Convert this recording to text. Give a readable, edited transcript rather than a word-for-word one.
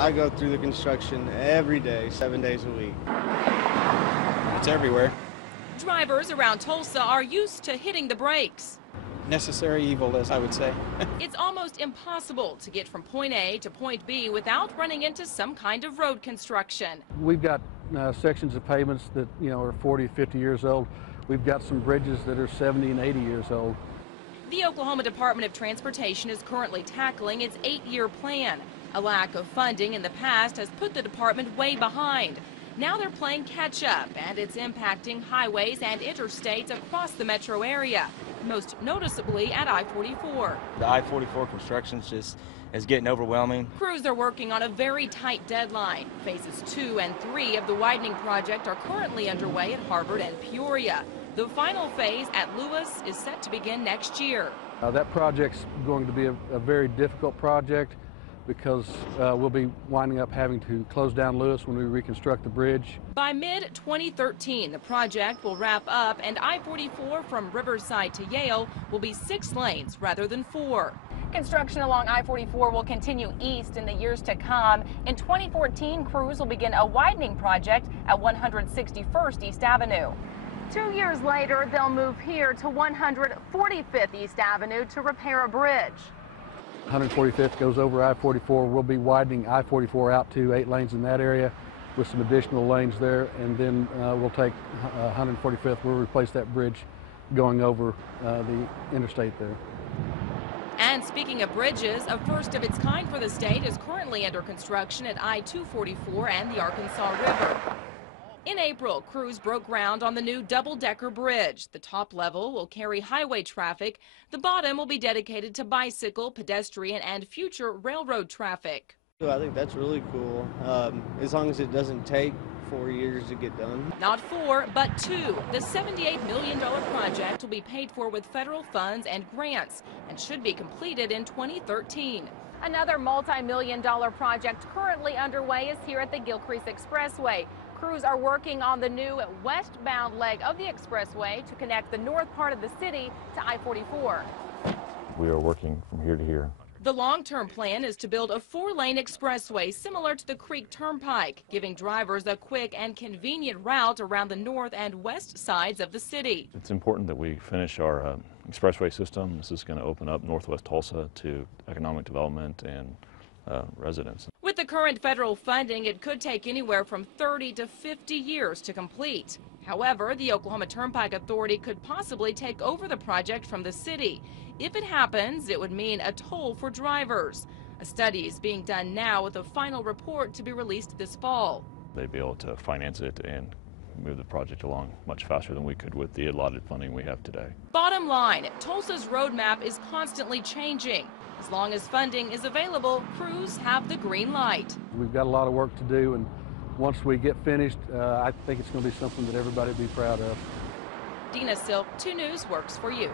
I go through the construction every day, 7 days a week. It's everywhere. Drivers around Tulsa are used to hitting the brakes. Necessary evil, as I would say. It's almost impossible to get from point A to point B without running into some kind of road construction. We've got sections of pavements that, are 40, 50 years old. We've got some bridges that are 70 and 80 years old. The Oklahoma Department of Transportation is currently tackling its 8-year plan. A lack of funding in the past has put the department way behind. Now they're playing catch up, and it's impacting highways and interstates across the metro area, most noticeably at I-44. The I-44 construction is getting overwhelming. Crews are working on a very tight deadline. Phases 2 and 3 of the widening project are currently underway at Harvard and Peoria. The final phase at Lewis is set to begin next year. That project's going to be a very difficult project because we'll be winding up having to close down Lewis when we reconstruct the bridge. By mid-2013, the project will wrap up, and I-44 from Riverside to Yale will be 6 lanes rather than 4. Construction along I-44 will continue east in the years to come. In 2014, crews will begin a widening project at 161st East Avenue. 2 years later, they'll move here to 145th East Avenue to repair a bridge. 145th goes over I-44. We'll be widening I-44 out to 8 lanes in that area with some additional lanes there, and then we'll take 145th. We'll replace that bridge going over the interstate there. And speaking of bridges, a first of its kind for the state is currently under construction at I-244 and the Arkansas River. In April, crews broke ground on the new double-decker bridge. The top level will carry highway traffic. The bottom will be dedicated to bicycle, pedestrian, and future railroad traffic. I think that's really cool, as long as it doesn't take 4 years to get done. Not 4, but 2. The $78 million project will be paid for with federal funds and grants and should be completed in 2013. Another multi-million-dollar project currently underway is here at the Gilcrease Expressway. Crews are working on the new westbound leg of the expressway to connect the north part of the city to I-44. We are working from here to here. The long-term plan is to build a 4-lane expressway similar to the Creek Turnpike, giving drivers a quick and convenient route around the north and west sides of the city. It's important that we finish our expressway system. This is going to open up northwest Tulsa to economic development and residents. With the current federal funding, it could take anywhere from 30 to 50 years to complete. However, the Oklahoma Turnpike Authority could possibly take over the project from the city. If it happens, it would mean a toll for drivers. A study is being done now with a final report to be released this fall. They'd be able to finance it and move the project along much faster than we could with the allotted funding we have today. Bottom line, Tulsa's roadmap is constantly changing. As long as funding is available, crews have the green light. We've got a lot of work to do, and once we get finished, I think it's going to be something that everybody will be proud of. Dina Silk, 2 News works for you.